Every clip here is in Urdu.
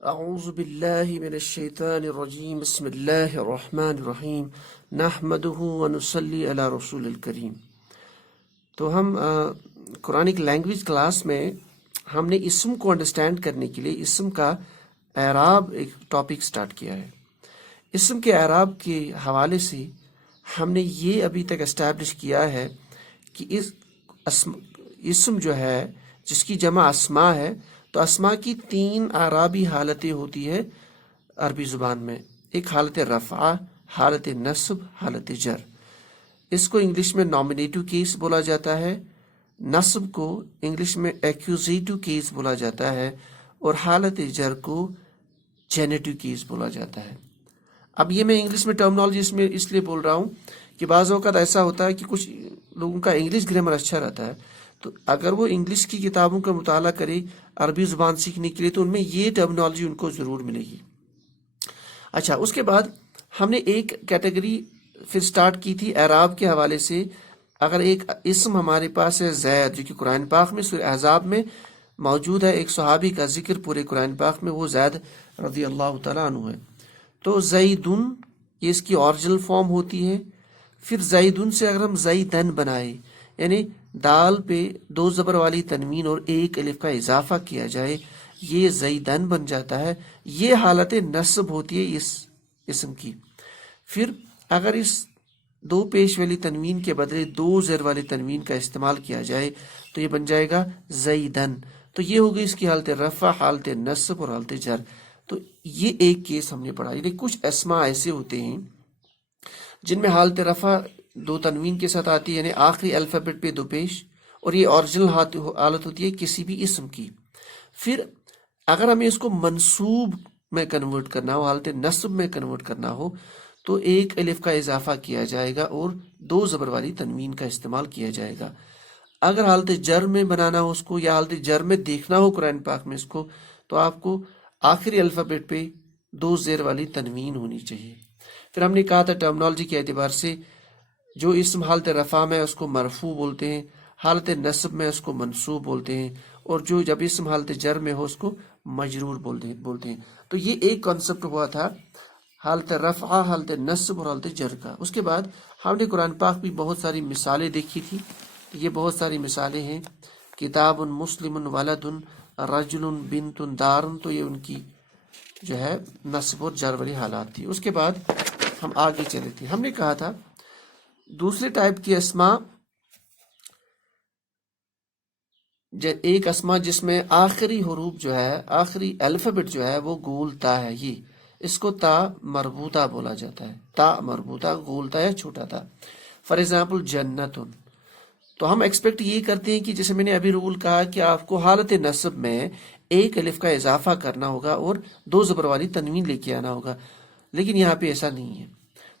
اعوذ باللہ من الشیطان الرجیم بسم اللہ الرحمن الرحیم نحمدہ ونصلی علی رسول الکریم۔ تو ہم قرآنک لینگویج کلاس میں ہم نے اسم کو انڈرسٹینڈ کرنے کے لیے اسم کا اعراب ایک ٹاپک سٹارٹ کیا ہے۔ اسم کے اعراب کے حوالے سے ہم نے یہ ابھی تک اسٹیبلش کیا ہے کہ اسم جو ہے جس کی جمع اسماء ہے، تو اسماء کی تین اعرابی حالتیں ہوتی ہے عربی زبان میں۔ ایک حالت رفع، حالت نصب، حالت جر۔ اس کو انگلش میں نامینیٹو کیس بولا جاتا ہے، نصب کو انگلش میں ایکوزیٹو کیس بولا جاتا ہے، اور حالت جر کو جینیٹو کیس بولا جاتا ہے۔ اب یہ میں انگلش میں ٹرمنالوجی اس لیے بول رہا ہوں کہ بعض اوقات ایسا ہوتا ہے کہ کچھ لوگوں کا انگلش گرامر اچھا رہتا ہے، تو اگر وہ انگلش کی کتابوں کا مطالعہ کرے عربی زبان سیکھنے کے لیے تو ان میں یہ ٹرمنالوجی ان کو ضرور ملے گی۔ اچھا، اس کے بعد ہم نے ایک کیٹیگری پھر سٹارٹ کی تھی اعراب کے حوالے سے۔ اگر ایک اسم ہمارے پاس ہے زید، جو کہ قرآن پاک میں سورہ احزاب میں موجود ہے، ایک صحابی کا ذکر پورے قرآن پاک میں، وہ زید رضی اللہ تعالیٰ عنہ ہے۔ تو زیدن یہ اس کی اوریجنل فارم ہوتی ہے۔ پھر زیدن سے اگر ہم زیدن بنائے، یعنی دال پہ دو زبر والی تنوین اور ایک الف کا اضافہ کیا جائے، یہ زیدن بن جاتا ہے۔ یہ حالت نصب ہوتی ہے اس اسم کی۔ پھر اگر اس دو پیش والی تنوین کے بدلے دو زیر والی تنوین کا استعمال کیا جائے تو یہ بن جائے گا زیدن۔ تو یہ ہوگی اس کی حالت رفع، حالت نصب اور حالت جر۔ تو یہ ایک کیس ہم نے پڑھا۔ یعنی کچھ اسماء ایسے ہوتے ہیں جن میں حالت رفع دو تنوین کے ساتھ آتی ہے، یعنی آخری الفابیٹ پہ دو پیش، اور یہ اوریجنل حالت ہوتی ہے کسی بھی اسم کی۔ پھر اگر ہمیں اس کو منصوب میں کنورٹ کرنا ہو، حالت نصب میں کنورٹ کرنا ہو، تو ایک الف کا اضافہ کیا جائے گا اور دو زبر والی تنوین کا استعمال کیا جائے گا۔ اگر حالت جر میں بنانا ہو اس کو، یا حالت جر میں دیکھنا ہو قرآن پاک میں اس کو، تو آپ کو آخری الفابیٹ پہ دو زیر والی تنوین ہونی چاہیے۔ پھر ہم نے کہا تھا ٹرمنالوجی کے اعتبار سے جو اسم حالت رفع میں اس کو مرفوع بولتے ہیں، حالت نصب میں اس کو منصوب بولتے ہیں، اور جو جب اسم حالت جر میں ہو اس کو مجرور بولتے ہیں۔ تو یہ ایک کانسیپٹ ہوا تھا حالت رفع، حالت نصب اور حالت جر کا۔ اس کے بعد ہم نے قرآن پاک بھی بہت ساری مثالیں دیکھی تھی۔ یہ بہت ساری مثالیں ہیں، کتاب مسلم ولد رجل بنت دار، تو یہ ان کی جو ہے نصب اور جر والی حالات تھی۔ اس کے بعد ہم آگے چلے تھے، ہم نے کہا تھا دوسرے ٹائپ کی اسماء، ایک اسماء جس میں آخری حروف جو ہے، آخری الفابیٹ جو ہے وہ گول تا ہے، یہ اس کو تا مربوطہ بولا جاتا ہے۔ تا مربوطہ، گول تا یا چھوٹا تا۔ فار ایگزامپل جنتن، تو ہم ایکسپیکٹ یہ کرتے ہیں کہ جیسے میں نے ابھی رول کہا کہ آپ کو حالت نصب میں ایک الف کا اضافہ کرنا ہوگا اور دو زبر والی تنوین لے کے آنا ہوگا، لیکن یہاں پہ ایسا نہیں ہے۔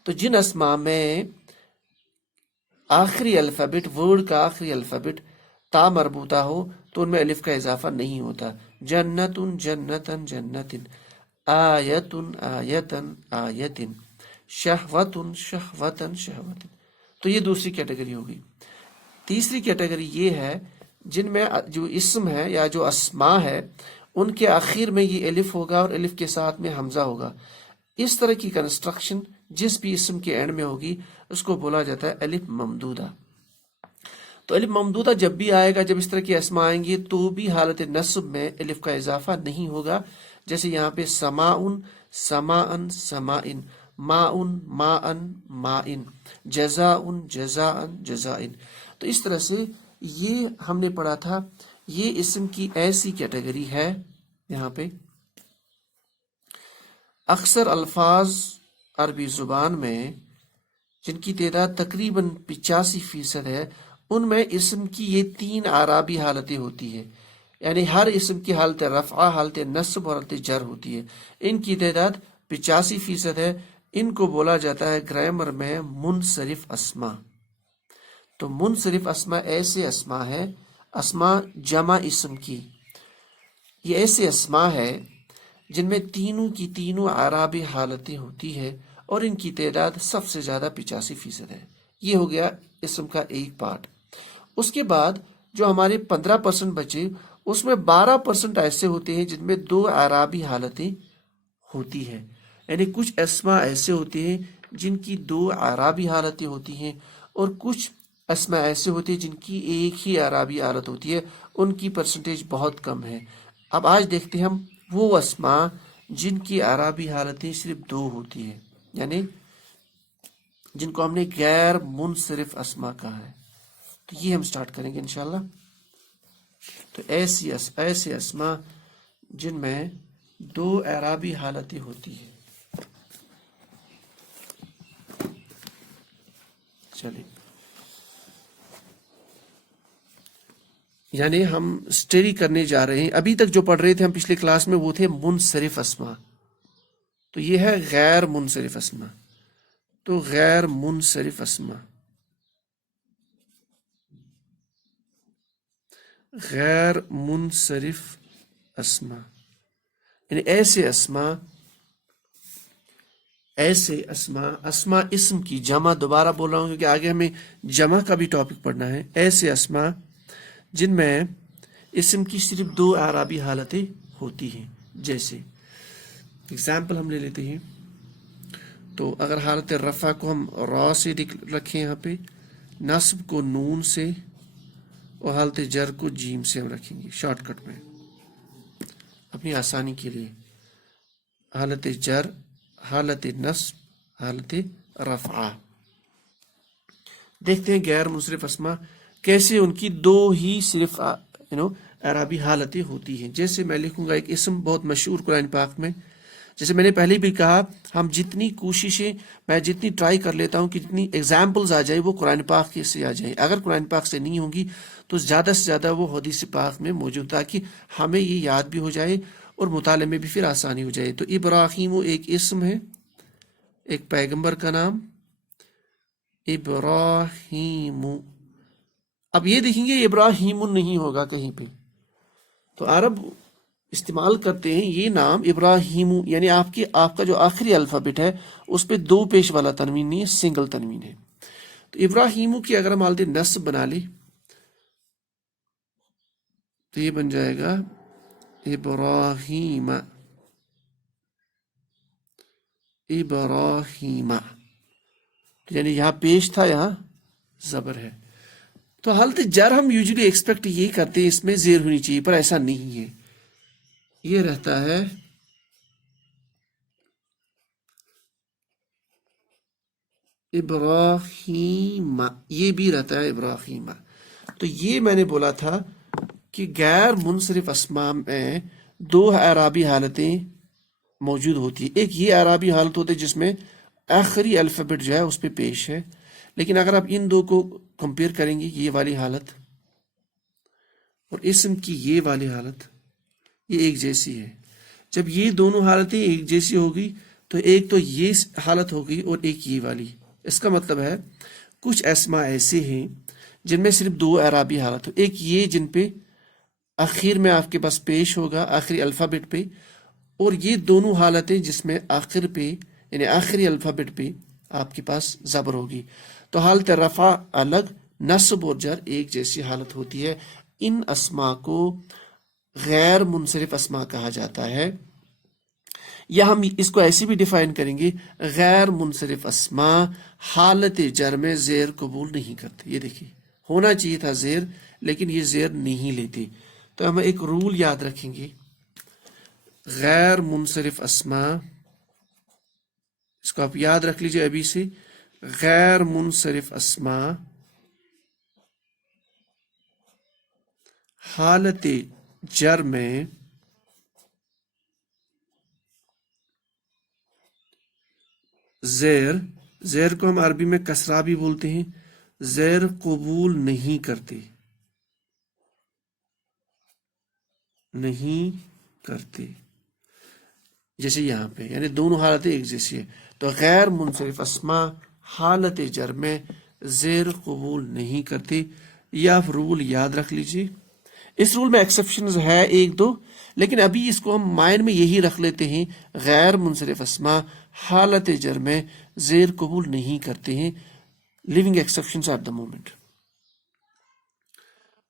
تو جن اسماء میں آخری الفابیٹ، ورڈ کا آخری الفابیٹ تا مربوطہ ہو تو ان میں الف کا اضافہ نہیں ہوتا۔ جنتن جنتن جنتن، آیتن آیتن آیتن، شہوتن شہوتن شہوتن۔ تو یہ دوسری کیٹیگری ہوگی۔ تیسری کیٹیگری یہ ہے جن میں جو اسم ہے یا جو اسماء ہے ان کے آخر میں یہ الف ہوگا اور الف کے ساتھ میں حمزہ ہوگا۔ اس طرح کی کنسٹرکشن جس بھی اسم کے اینڈ میں ہوگی اس کو بولا جاتا ہے الف ممدودہ۔ تو الف ممدودہ جب بھی آئے گا، جب اس طرح کی اسماء آئیں گی، تو بھی حالت نصب میں الف کا اضافہ نہیں ہوگا۔ جیسے یہاں پہ سماؤن سماءن سمائن، ماؤن ماءن مائن، جزاؤن جزاءن جزائن۔ تو اس طرح سے یہ ہم نے پڑھا تھا، یہ اسم کی ایسی کیٹیگری ہے۔ یہاں پہ اکثر الفاظ عربی زبان میں جن کی تعداد تقریباً 85% ہے، ان میں اسم کی یہ تین اعرابی حالتیں ہوتی ہیں، یعنی ہر اسم کی حالت رفع، حالت نصب اور حالت جر ہوتی ہے۔ ان کی تعداد 85% ہے۔ ان کو بولا جاتا ہے گرامر میں منصرف اسماء۔ تو منصرف اسماء ایسے اسماء ہیں، اسماء جمع اسم کی، یہ ایسے اسماء ہے جن میں تینوں کی تینوں اعرابی حالتیں ہوتی ہے اور ان کی تعداد سب سے زیادہ 85% ہے۔ یہ ہو گیا اسم کا ایک پارٹ۔ اس کے بعد جو ہمارے 15% بچے، اس میں 12% ایسے ہوتے ہیں جن میں 2 اعرابی حالتیں ہوتی ہیں، یعنی کچھ اسماء ایسے ہوتے ہیں جن کی 2 اعرابی حالتیں ہوتی ہیں، اور کچھ اسماء ایسے ہوتے ہیں جن کی ایک ہی اعرابی حالت ہوتی ہے، ان کی پرسنٹیج بہت کم ہے۔ اب آج دیکھتے ہیں ہم وہ اسماء جن کی اعرابی حالتیں صرف 2 ہوتی ہیں، یعنی جن کو ہم نے غیر منصرف اسماء کہا ہے۔ تو یہ ہم سٹارٹ کریں گے انشاءاللہ۔ تو ایسے اسماء جن میں 2 اعرابی حالتیں ہوتی ہیں۔ چلیے، یعنی ہم اسٹڈی کرنے جا رہے ہیں، ابھی تک جو پڑھ رہے تھے ہم پچھلے کلاس میں وہ تھے منصرف اسماء، تو یہ ہے غیر منصرف اسماء۔ تو غیر منصرف اسماء، غیر منصرف اسماء یعنی ایسے اسماء اسم کی جمع، دوبارہ بول رہا ہوں کیونکہ آگے ہمیں جمع کا بھی ٹاپک پڑھنا ہے۔ ایسے اسماء جن میں اسم کی صرف 2 اعرابی حالتیں ہوتی ہیں، جیسے اگزامپل ہم لے لیتے ہیں۔ تو اگر حالت رفع کو ہم را سے رکھیں یہاں پہ، نصب کو نون سے، اور حالت جر کو جیم سے ہم رکھیں گے شارٹ کٹ میں اپنی آسانی کے لیے۔ حالت جر، حالت نصب، حالت رفع۔ دیکھتے ہیں غیر منصرف اسماء کیسے ان کی 2 ہی صرف اعرابی حالتیں ہوتی ہیں۔ جیسے میں لکھوں گا ایک اسم بہت مشہور قرآن پاک میں، جیسے میں نے پہلے بھی کہا، ہم جتنی کوششیں، میں جتنی ٹرائی کر لیتا ہوں کہ جتنی ایگزامپلز آ جائے وہ قرآن پاک سے آ جائیں، اگر قرآن پاک سے نہیں ہوں گی تو زیادہ سے زیادہ وہ حدیث پاک میں موجود، تاکہ ہمیں یہ یاد بھی ہو جائے اور مطالعے میں بھی پھر آسانی ہو جائے۔ تو ابراہیم ایک اسم ہے، ایک پیغمبر کا نام ابراہیم۔ اب یہ دیکھیں گے ابراہیم نہیں ہوگا کہیں پہ، تو عرب استعمال کرتے ہیں یہ نام ابراہیم، یعنی آپ کا جو آخری الفابیٹ ہے اس پہ 2 پیش والا تنوین نہیں ہے، سنگل تنوین ہے۔ تو ابراہیم کی اگر ہم حالت نصب بنا لیں تو یہ بن جائے گا ابراہیم، یعنی یہاں پیش تھا، یہاں زبر ہے۔ تو حالت جر ہم یوزلی ایکسپیکٹ یہ کرتے ہیں اس میں زیر ہونی چاہیے، پر ایسا نہیں ہے، یہ رہتا ہے ابراہیم، یہ بھی رہتا ہے ابراہیم۔ تو یہ میں نے بولا تھا کہ غیر منصرف اسماء میں 2 اعرابی حالتیں موجود ہوتی ہیں۔ ایک یہ اعرابی حالت ہوتی ہے جس میں آخری الفابیٹ جو ہے اس پہ پیش ہے، لیکن اگر آپ ان 2 کو کمپیئر کریں گے، یہ والی حالت اور اسم کی یہ والی حالت، یہ ایک جیسی ہے۔ جب یہ دونوں حالتیں ایک جیسی ہوگی تو ایک تو یہ حالت ہوگی اور ایک یہ والی۔ اس کا مطلب ہے کچھ اسماء ایسے ہیں جن میں صرف 2 اعرابی حالت ہو، ایک یہ جن پہ آخر میں آپ کے پاس پیش ہوگا آخری الفابیٹ پہ، اور یہ دونوں حالتیں جس میں آخر پہ یعنی آخری الفابیٹ پہ آپ کے پاس زبر ہوگی۔ تو حالت رفع الگ، نصب اور جر ایک جیسی حالت ہوتی ہے۔ ان اسماء کو غیر منصرف اسماء کہا جاتا ہے، یا ہم اس کو ایسے بھی ڈیفائن کریں گے، غیر منصرف اسماء حالت جر میں زیر قبول نہیں کرتے۔ یہ دیکھیے، ہونا چاہیے تھا زیر، لیکن یہ زیر نہیں لیتے۔ تو ہم ایک رول یاد رکھیں گے، غیر منصرف اسماء، اس کو آپ یاد رکھ لیجئے ابھی سے، غیر منصرف اسماء حالت جر میں زیر کو ہم عربی میں کسرہ بھی بولتے ہیں، زیر قبول نہیں کرتے، جیسے یہاں پہ، یعنی دونوں حالتیں ایک جیسی ہے۔ تو غیر منصرف اسماء حالت جر میں زیر قبول نہیں کرتے، یہ آپ رول یاد رکھ لیجئے۔ اس رول میں ایکسیپشنز ہے 1-2، لیکن ابھی اس کو ہم مائنڈ میں یہی رکھ لیتے ہیں، غیر منصرف اسماء حالت جر میں زیر قبول نہیں کرتے ہیں، living exceptions at the moment.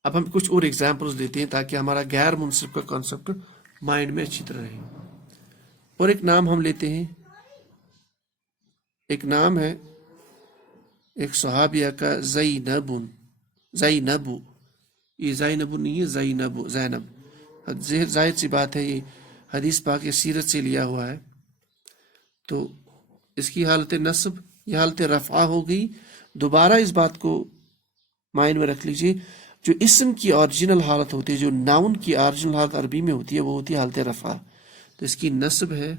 اب ہم کچھ اور ایگزامپلز لیتے ہیں تاکہ ہمارا غیر منصرف کا کانسیپٹ مائنڈ میں اچھی طرح رہے. اور ایک نام ہم لیتے ہیں، ایک نام ہے ایک صحابیہ کا زینب. یہ زینب نہیں ہے، زینب. ظاہر سی بات ہے یہ حدیث پاک یا سیرت سے لیا ہوا ہے، تو اس کی حالت نصب یا حالت رفعہ ہو گئی. دوبارہ اس بات کو مائنڈ میں رکھ لیجئے، جو اسم کی اوریجنل حالت ہوتی ہے، جو ناؤن کی اوریجنل حالت عربی میں ہوتی ہے، وہ ہوتی ہے حالت رفعہ. تو اس کی نصب ہے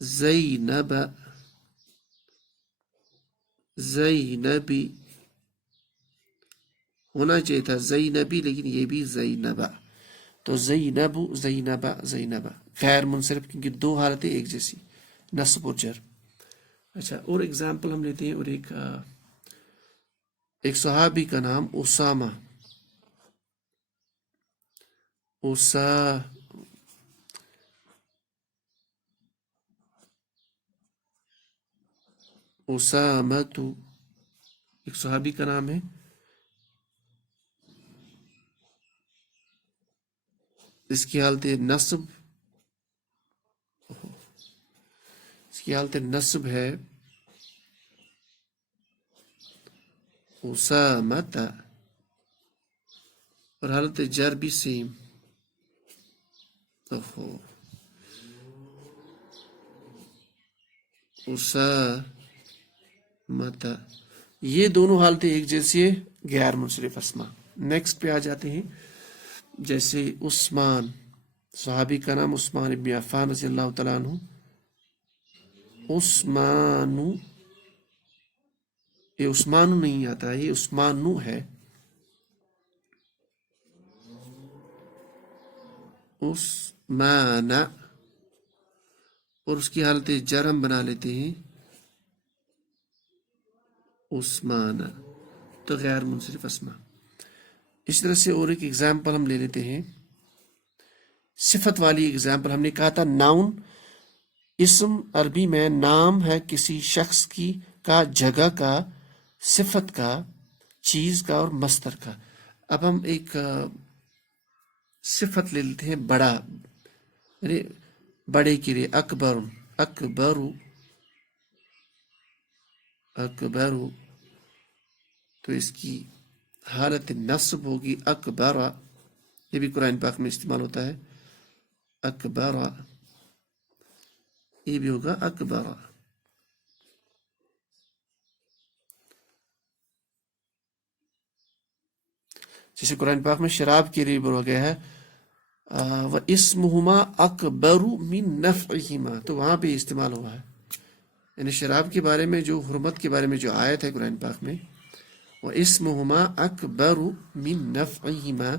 زینب، زینبی. ہونا چاہیے تھا زینبی، لیکن یہ بھی زینبہ. تو زینب، زینبہ غیر منصرف، کیونکہ دو حالتیں ایک جیسی، نصب اور جر. اچھا، اور ایگزامپل ہم لیتے ہیں. اور ایک صحابی کا نام اسامہ. اسامۃ، ایک صحابی کا نام ہے. اس کی حالت نصب ہے اسامۃ، اور حالت جر بھی سیم. اسامۃ، یہ دونوں حالتیں ایک جیسی ہے، غیر منصرف اسما. نیکسٹ پہ آ جاتے ہیں. جیسے عثمان، صحابی کا نام عثمان ابن عفان رضی اللہ تعالیٰ عنہ. عثمانو، یہ عثمانو نہیں آتا، یہ عثمانو ہے. عثمان، اور اس کی حالت جر ہم بنا لیتے ہیں عثمان، تو غیر منصرف اسما. اس طرح سے اور ایک ایگزامپل ہم لے لیتے ہیں، صفت والی ایگزامپل. ہم نے کہا تھا ناؤن، اسم عربی میں نام ہے کسی شخص کی کا، جگہ کا، صفت کا، چیز کا اور مصدر کا. اب ہم ایک صفت لے لیتے ہیں بڑا، یعنی بڑے کے لیے اکبر. تو اس کی حالت نصب ہوگی اکبر. یہ بھی قرآن پاک میں استعمال ہوتا ہے اکبر، یہ بھی ہوگا اکبر. جیسے قرآن پاک میں شراب کے لیے بولا گیا ہے وَإِسْمُهُمَا أَكْبَرُ مِن نَفْعِهِمَا، تو وہاں پہ استعمال ہوا ہے. یعنی شراب کے بارے میں، جو حرمت کے بارے میں جو آیت ہے قرآن پاک میں، وَإِسْمُهُمَا أَكْبَرُ مِن نَفْعِهِمَا،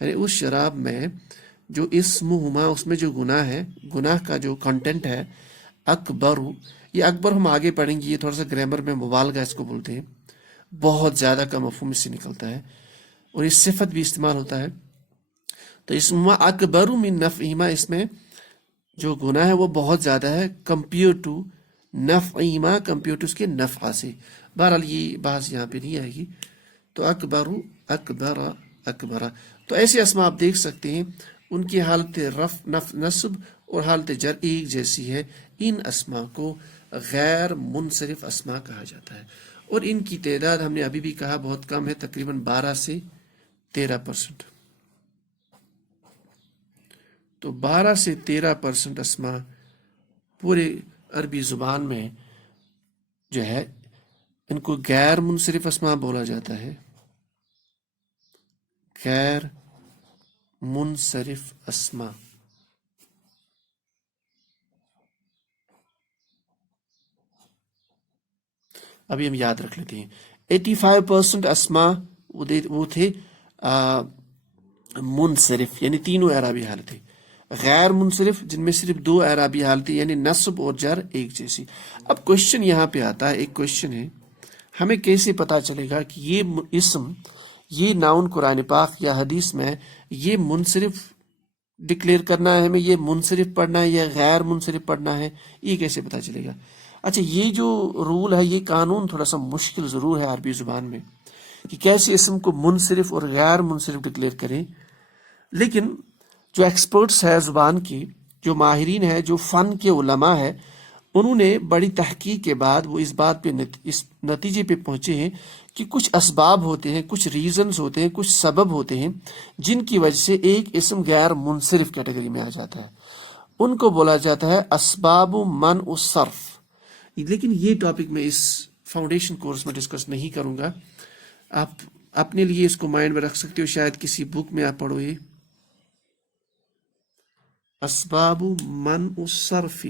یعنی اس شراب میں جو اسمہما، اس میں جو گناہ ہے، گناہ کا جو کنٹینٹ ہے، اکبر. یہ اکبر ہم آگے پڑھیں گے، یہ تھوڑا سا گرامر میں مبالغہ اس کو بولتے ہیں، بہت زیادہ کا مفہوم اس سے نکلتا ہے، اور اس صفت بھی استعمال ہوتا ہے. تو اسمہما اکبر من نفعہما، اس میں جو گناہ ہے وہ بہت زیادہ ہے کمپیئر ٹو نفعہما، کمپیئر ٹو اس کے نفع سے. بہرحال یہ بحث یہاں پہ نہیں آئے گی. تو اکبر. تو ایسے اسما آپ دیکھ سکتے ہیں، ان کی حالت نصب اور حالت جر ایک جیسی ہے. ان اسما کو غیر منصرف اسما کہا جاتا ہے، اور ان کی تعداد ہم نے ابھی بھی کہا بہت کم ہے، تقریباً 12 سے 13%. تو 12 سے 13% اسما پورے عربی زبان میں جو ہے، ان کو غیر منصرف اسما بولا جاتا ہے. غیر منصرف اسما. ابھی ہم یاد رکھ لیتے ہیں 85% اسما وہ تھے منصرف، یعنی تینوں اعرابی حالتیں. غیر منصرف جن میں صرف 2 اعرابی حالتیں، یعنی نصب اور جر ایک جیسی. اب کوشچن یہاں پہ آتا ہے، ایک کوشچن ہے، ہمیں کیسے پتا چلے گا کہ یہ اسم، یہ ناؤن قرآن پاک یا حدیث میں یہ منصرف ڈکلیئر کرنا ہے، ہمیں یہ منصرف پڑھنا ہے یا غیر منصرف پڑھنا ہے، یہ کیسے پتا چلے گا؟ اچھا، یہ جو رول ہے، یہ قانون تھوڑا سا مشکل ضرور ہے عربی زبان میں، کہ کیسے اسم کو منصرف اور غیر منصرف ڈکلیئر کریں. لیکن جو ایکسپرٹس ہے زبان کی، جو ماہرین ہیں، جو فن کے علماء ہیں، انہوں نے بڑی تحقیق کے بعد وہ اس بات پہ اس نتیجے پہ پہنچے ہیں کہ کچھ اسباب ہوتے ہیں، کچھ ریزنز ہوتے ہیں، کچھ سبب ہوتے ہیں جن کی وجہ سے ایک اسم غیر منصرف کیٹیگری میں آ جاتا ہے. ان کو بولا جاتا ہے اسباب منع الصرف. لیکن یہ ٹاپک میں اس فاؤنڈیشن کورس میں ڈسکس نہیں کروں گا. آپ اپنے لیے اس کو مائنڈ میں رکھ سکتے ہو، شاید کسی بک میں آپ پڑھو. یہ اسباب منع الصرف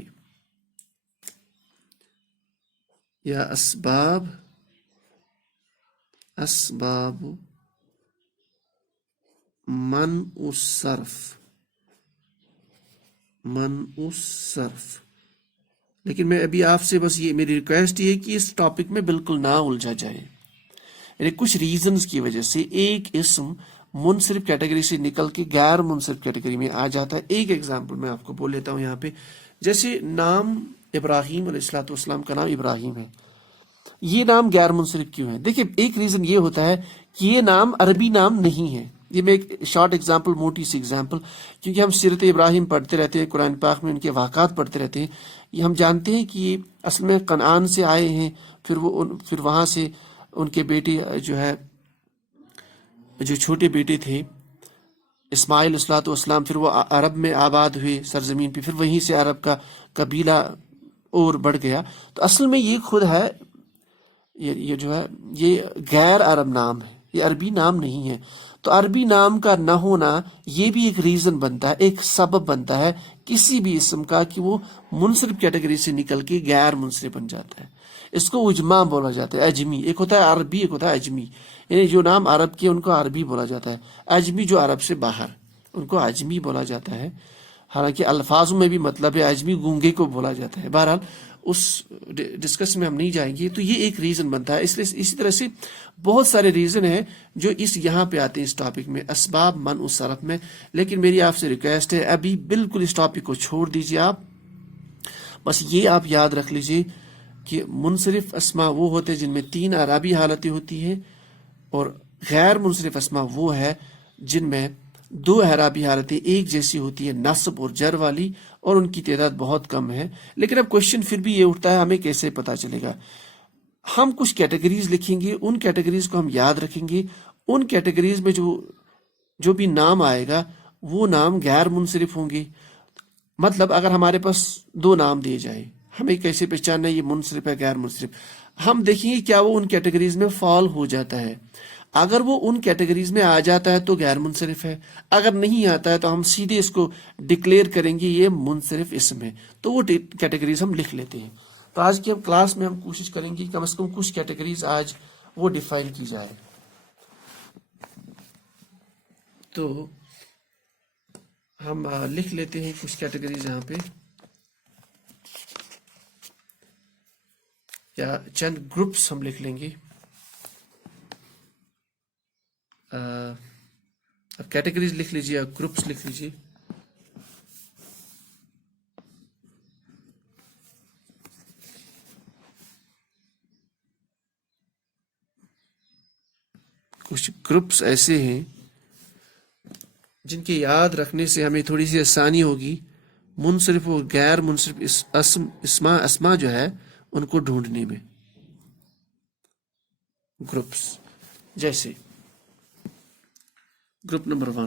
یا اسباب منع الصرف. لیکن میں ابھی آپ سے بس یہ میری ریکویسٹ یہ ہے کہ اس ٹاپک میں بالکل نہ الجھا جائے. یعنی کچھ ریزنز کی وجہ سے ایک اسم منصرف کیٹیگری سے نکل کے غیر منصرف کیٹیگری میں آ جاتا ہے. ایک ایگزامپل میں آپ کو بول لیتا ہوں یہاں پہ. جیسے نام ابراہیم علیہ الصلوۃ والسلام کا نام ابراہیم ہے، یہ نام غیر منصرف کیوں ہے؟ دیکھیں ایک ریزن یہ ہوتا ہے کہ یہ نام عربی نام نہیں ہے. یہ میں ایک شارٹ ایگزامپل، موٹی سی ایگزامپل، کیونکہ ہم سیرت ابراہیم پڑھتے رہتے ہیں، قرآن پاک میں ان کے واقعات پڑھتے رہتے ہیں. یہ ہم جانتے ہیں کہ یہ اصل میں کنعان سے آئے ہیں، پھر وہاں سے ان کے بیٹے جو چھوٹے بیٹے تھے اسماعیل علیہ الصلوۃ والسلام، پھر وہ عرب میں آباد ہوئے سرزمین پہ، پھر وہیں سے عرب کا قبیلہ اور بڑھ گیا. تو اصل میں یہ خود ہے، یہ جو ہے یہ غیر عرب نام ہے، یہ عربی نام نہیں ہے. تو عربی نام کا نہ ہونا یہ بھی ایک ریزن بنتا ہے، ایک سبب بنتا ہے کسی بھی اسم کا کہ وہ منصرف کیٹیگری سے نکل کے غیر منصرف بن جاتا ہے. اس کو اجماع بولا جاتا ہے. اجمی ایک ہوتا ہے عربی، ایک ہوتا ہے اجمی. یعنی جو نام عرب کے ان کو عربی بولا جاتا ہے، اجمی جو عرب سے باہر ان کو اجمی بولا جاتا ہے. حالانکہ الفاظوں میں بھی مطلب ہے اجمی گونگے کو بولا جاتا ہے. بہرحال اس ڈسکس میں ہم نہیں جائیں گے. تو یہ ایک ریزن بنتا ہے. اس لیے اسی طرح سے بہت سارے ریزن ہیں جو یہاں پہ آتے ہیں اس ٹاپک میں، اسباب منع الصرف میں. لیکن میری آپ سے ریکویسٹ ہے ابھی بالکل اس ٹاپک کو چھوڑ دیجیے. آپ بس یہ آپ یاد رکھ لیجیے کہ منصرف اسما وہ ہوتے ہیں جن میں 3 اعرابی حالتیں ہوتی ہیں، اور غیر منصرف اسما وہ ہے جن میں 2 اعرابی حالتیں ایک جیسی ہوتی ہے، نصب اور جر والی، اور ان کی تعداد بہت کم ہے. لیکن اب کوشچن پھر بھی یہ اٹھتا ہے ہمیں کیسے پتہ چلے گا؟ ہم کچھ کیٹیگریز لکھیں گے، ان کیٹیگریز کو ہم یاد رکھیں گے. ان کیٹیگریز میں جو بھی نام آئے گا وہ نام غیر منصرف ہوں گے. مطلب اگر ہمارے پاس 2 نام دیے جائیں، ہمیں کیسے پہچاننا ہے یہ منصرف ہے غیر منصرف؟ ہم دیکھیں گے کیا وہ ان کیٹیگریز میں فال ہو جاتا ہے. اگر وہ ان کیٹیگریز میں آ جاتا ہے تو غیر منصرف ہے، اگر نہیں آتا ہے تو ہم سیدھے اس کو ڈکلیئر کریں گے یہ منصرف اسم ہے. تو وہ کیٹیگریز ہم لکھ لیتے ہیں. تو آج کی کلاس میں ہم کوشش کریں گے کم از کم کچھ کیٹیگریز آج وہ ڈیفائن کی جائے. تو ہم لکھ لیتے ہیں کچھ کیٹیگریز یہاں پہ، یا چند گروپس ہم لکھ لیں گے. اب کیٹیگریز لکھ لیجیے، گروپس لکھ لیجیے. کچھ گروپس ایسے ہیں جن کے یاد رکھنے سے ہمیں تھوڑی سی آسانی ہوگی منصرف اور غیر منصرف اسما جو ہے ان کو ڈھونڈنے میں. گروپس جیسے گروپ نمبر 1،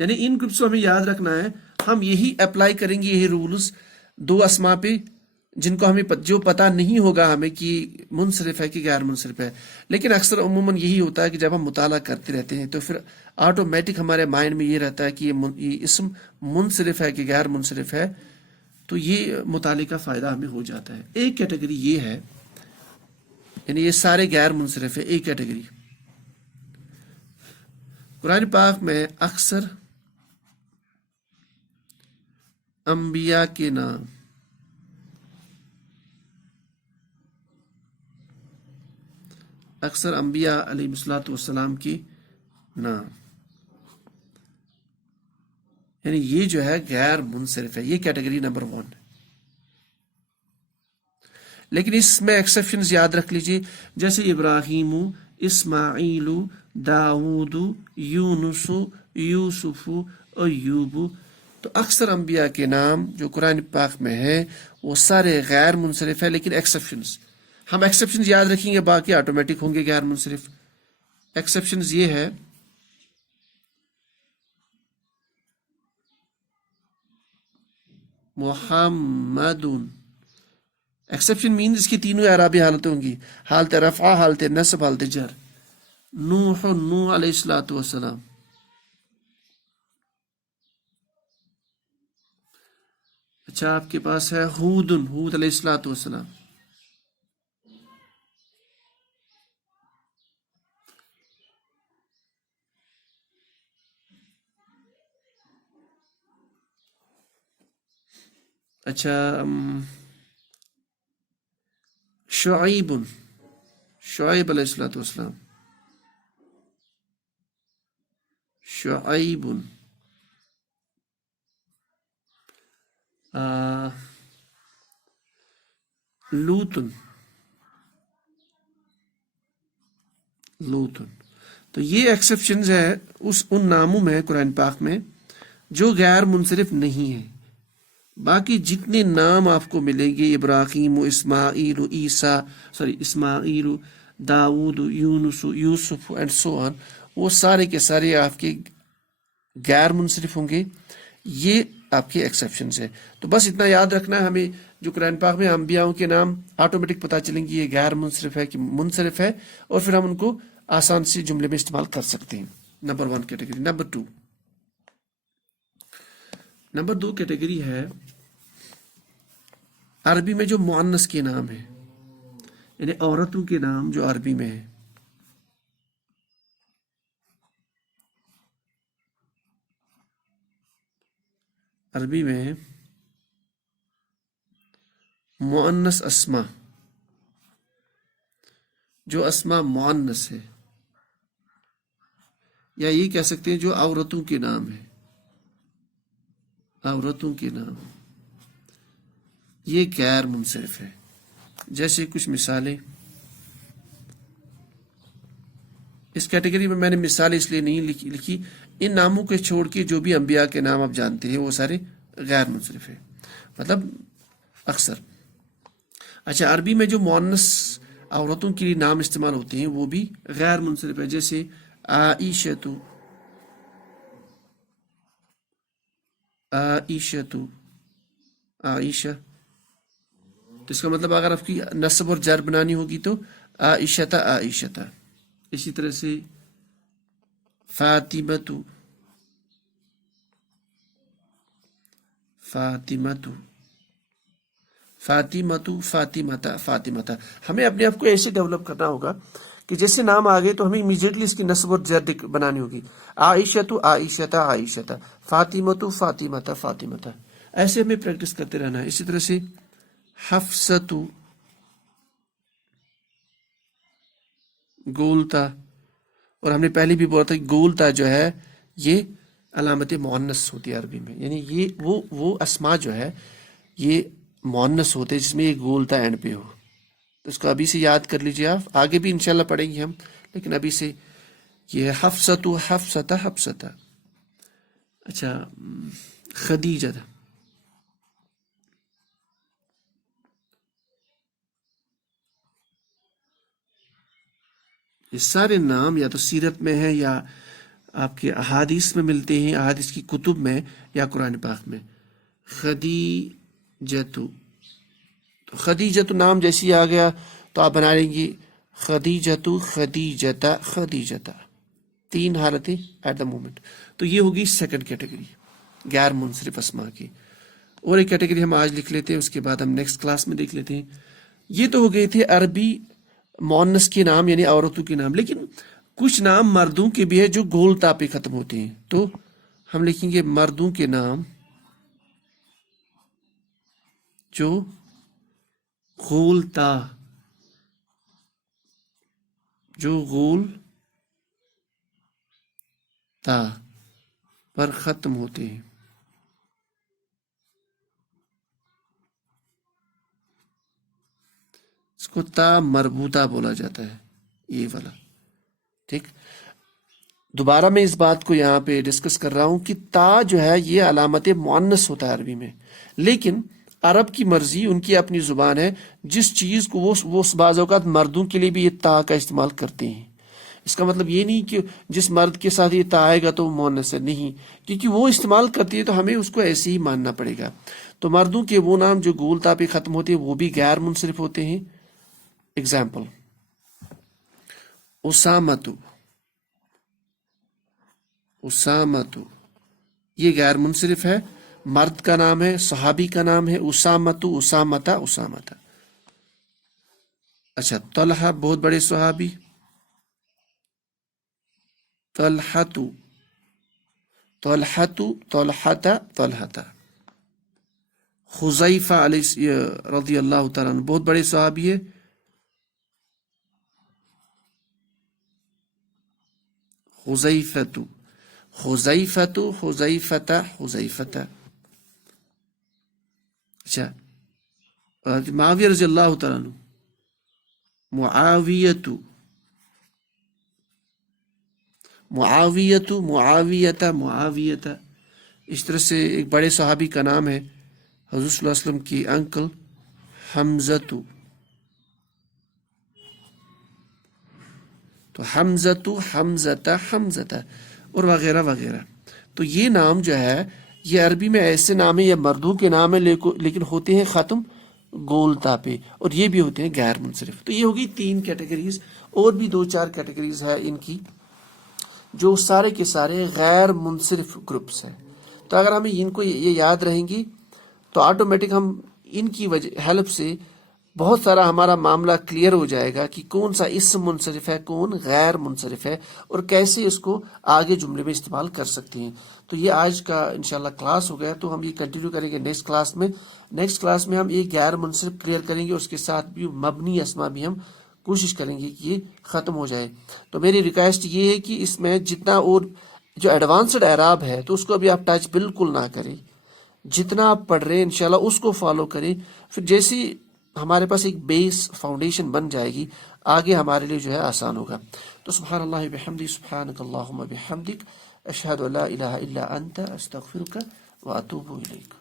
یعنی ان گروپس کو ہمیں یاد رکھنا ہے. ہم یہی اپلائی کریں گے، یہی رولز 2 اسما پہ جن کو ہمیں جو پتہ نہیں ہوگا ہمیں کہ منصرف ہے کہ غیر منصرف ہے. لیکن اکثر عموماً یہی ہوتا ہے کہ جب ہم مطالعہ کرتے رہتے ہیں تو پھر آٹومیٹک ہمارے مائنڈ میں یہ رہتا ہے کہ یہ اسم منصرف ہے کہ غیر منصرف ہے. تو یہ مطالعے کا فائدہ ہمیں ہو جاتا ہے. ایک کیٹیگری یہ ہے، یعنی یہ سارے غیر منصرف ہے. ایک کیٹیگری قرآن پاک میں اکثر انبیاء کے نام، اکثر انبیاء علیہ الصلوۃ والسلام کے نام، یعنی یہ جو ہے غیر منصرف ہے. یہ کیٹیگری نمبر 1. لیکن اس میں ایکسیپشنز یاد رکھ لیجئے، جیسے ابراہیم، اسماعیل، داود، یونس، یوسف، ایوب. تو اکثر انبیاء کے نام جو قرآن پاک میں ہیں وہ سارے غیر منصرف ہیں، لیکن ایکسیپشنز، ہم ایکسیپشنز یاد رکھیں گے، باقی آٹومیٹک ہوں گے غیر منصرف. ایکسیپشنز یہ ہے محمد. ایکسیپشن مینز اس کی تینوں اعرابی حالتیں ہوں گی، حالت رفع، حالت نصب، حالت جر. نوح، نوح علیہ الصلوۃ والسلام. اچھا آپ کے پاس ہے ہود، ہود علیہ الصلوۃ والسلام. اچھا شعیب، شعیب علیہ الصلوۃ والسلام. شعیب. لوط، لوط. تو یہ ایکسیپشنز ہے ان ناموں میں قرآن پاک میں جو غیر منصرف نہیں ہیں. باقی جتنے نام آپ کو ملیں گے، ابراہیم، اسماعیل، اسماعیل، داود، یونس، یوسف اینڈ سو آن، وہ سارے کے سارے آپ کے غیر منصرف ہوں گے. یہ آپ کے ایکسیپشنز ہیں. تو بس اتنا یاد رکھنا ہے ہمیں، جو قرآن پاک میں انبیاءوں کے نام آٹومیٹک پتہ چلیں گے یہ غیر منصرف ہے کہ منصرف ہے، اور پھر ہم ان کو آسان سے جملے میں استعمال کر سکتے ہیں. Number 1 category. نمبر 2 کیٹیگری ہے عربی میں جو مؤنث کے نام ہیں، یعنی عورتوں کے نام جو عربی میں ہیں. عربی میں مؤنث اسما، جو اسما مؤنث ہے، یا یہ کہہ سکتے ہیں جو عورتوں کے نام ہیں، عورتوں کے نام، یہ غیر منصرف ہے. جیسے کچھ مثالیں اس کیٹیگری میں نے مثالیں اس لیے نہیں لکھی، ان ناموں کے چھوڑ کے جو بھی انبیاء کے نام آپ جانتے ہیں وہ سارے غیر منصرف ہیں، مطلب اکثر. اچھا عربی میں جو مؤنث عورتوں کے لیے نام استعمال ہوتے ہیں وہ بھی غیر منصرف ہے. جیسے عائشۃ، عائشۃ، عائشہ. تو اس کا مطلب اگر آپ کی نصب اور جر بنانی ہوگی تو عائشۃ، عائشۃ. اسی طرح سے فاطمۃ، فاطمۃ، فاطمۃ، فاطمۃ، فاطمۃ. ہمیں اپنے آپ کو ایسے ڈیولپ کرنا ہوگا کہ جیسے نام آ گئے تو ہمیں امیجیٹلی اس کی نصب اور جر بنانی ہوگی. عائشۃ، عائشۃ، عائشۃ. فاطمۃ، فاطمۃ، فاطمۃ. ایسے ہمیں پریکٹس کرتے رہنا ہے. اسی طرح سے حفصۃ، گولتا. اور ہم نے پہلے بھی بولا تھا کہ گولتا جو ہے یہ علامت مؤنث ہوتی ہے عربی میں، یعنی یہ وہ اسما جو ہے یہ مؤنث ہوتے جس میں یہ گولتا اینڈ پہ ہو. تو اس کو ابھی سے یاد کر لیجیے آپ، آگے بھی انشاءاللہ پڑھیں گے ہم، لیکن ابھی سے یہ حفصۃ، حفصۃ، حفصۃ. اچھا خدیجہ، یہ سارے نام یا تو سیرت میں ہیں یا آپ کے احادیث میں ملتے ہیں، احادیث کی کتب میں یا قرآن پاک میں. خدیجۃ، تو خدیجۃ نام جیسے ہی آ گیا تو آپ بنا لیں گے خدیجۃ، خدیجۃ، خدیجۃ. 3 حالتیں ایٹ دا مومنٹ. تو یہ ہوگی سیکنڈ کیٹیگری غیر منصرف اسما کی. اور ایک کیٹیگری ہم آج لکھ لیتے ہیں، اس کے بعد ہم نیکسٹ کلاس میں دیکھ لیتے ہیں. یہ تو ہو گئے تھے عربی مؤنث کے نام یعنی عورتوں کے نام. لیکن کچھ نام مردوں کے بھی ہے جو گولتا پہ ختم ہوتے ہیں. تو ہم لکھیں گے مردوں کے نام جو غولتا، جو غولتا پر ختم ہوتے ہیں. اس کو تا مربوطہ بولا جاتا ہے، یہ والا. ٹھیک. دوبارہ میں اس بات کو یہاں پہ ڈسکس کر رہا ہوں کہ تا جو ہے یہ علامت مؤنث ہوتا ہے عربی میں، لیکن عرب کی مرضی، ان کی اپنی زبان ہے، جس چیز کو وہ بعض اوقات مردوں کے لیے بھی یہ تا کا استعمال کرتے ہیں. اس کا مطلب یہ نہیں کہ جس مرد کے ساتھ یہ تا آئے گا تو وہ مؤنث ہے، نہیں، کیونکہ وہ استعمال کرتی ہے تو ہمیں اس کو ایسے ہی ماننا پڑے گا. تو مردوں کے وہ نام جو گول تا پہ ختم ہوتے ہیں وہ بھی غیر منصرف ہوتے ہیں. اگزامپل اسامتو، اسامتو یہ غیر منصرف ہے، مرد کا نام ہے، صحابی کا نام ہے. اسامتو، اسامتا، اسامتا. اچھا طلحہ بہت بڑے صحابی، طلحتو، طلحتو، طلحتا، طلحتا. حذیفہ علیہ رضی اللہ تعالیٰ عنہ بہت بڑے صحابی ہے، حذیفۃ، حذیفۃ، حذیفۃ، حذیفۃ. اچھا معاویہ رضی اللہ تعالیٰ عنہ، معاویۃ، معاویۃ، معاویۃ، معاویۃ. اس طرح سے ایک بڑے صحابی کا نام ہے حضور صلی اللہ علیہ وسلم کی انکل حمزۃ، تو حمزۃ، حمزۃ، حمزۃ، اور وغیرہ وغیرہ. تو یہ نام جو ہے یہ عربی میں ایسے نام ہیں، یہ مردوں کے نام ہیں لیکن ہوتے ہیں ختم گول تا پہ، اور یہ بھی ہوتے ہیں غیر منصرف. تو یہ ہوگی 3 کیٹیگریز، اور بھی 2-4 کیٹیگریز ہے ان کی جو سارے کے سارے غیر منصرف گروپس ہیں. تو اگر ہمیں ان کو یہ یاد رہیں گی تو آٹومیٹک ہم ان کی ہیلپ سے بہت سارا ہمارا معاملہ کلیئر ہو جائے گا کہ کون سا اسم منصرف ہے، کون غیر منصرف ہے، اور کیسے اس کو آگے جملے میں استعمال کر سکتے ہیں. تو یہ آج کا انشاءاللہ کلاس ہو گیا، تو ہم یہ کنٹینیو کریں گے نیکسٹ کلاس میں. نیکسٹ کلاس میں ہم ایک غیر منصرف کلیئر کریں گے، اس کے ساتھ بھی مبنی اسما بھی ہم کوشش کریں گے کہ یہ ختم ہو جائے. تو میری ریکویسٹ یہ ہے کہ اس میں جتنا اور جو ایڈوانسڈ اعراب ہے تو اس کو ابھی آپ ٹچ بالکل نہ کریں، جتنا آپ پڑھ رہے ہیں انشاءاللہ اس کو فالو کریں. پھر جیسی ہمارے پاس ایک بیس فاؤنڈیشن بن جائے گی، آگے ہمارے لیے جو ہے آسان ہوگا. تو سبحان اللہ بحمدی، سبحانک اللہم بحمدک، اشہد ان لا الہ الا انت، استغفرک واتوب الیک.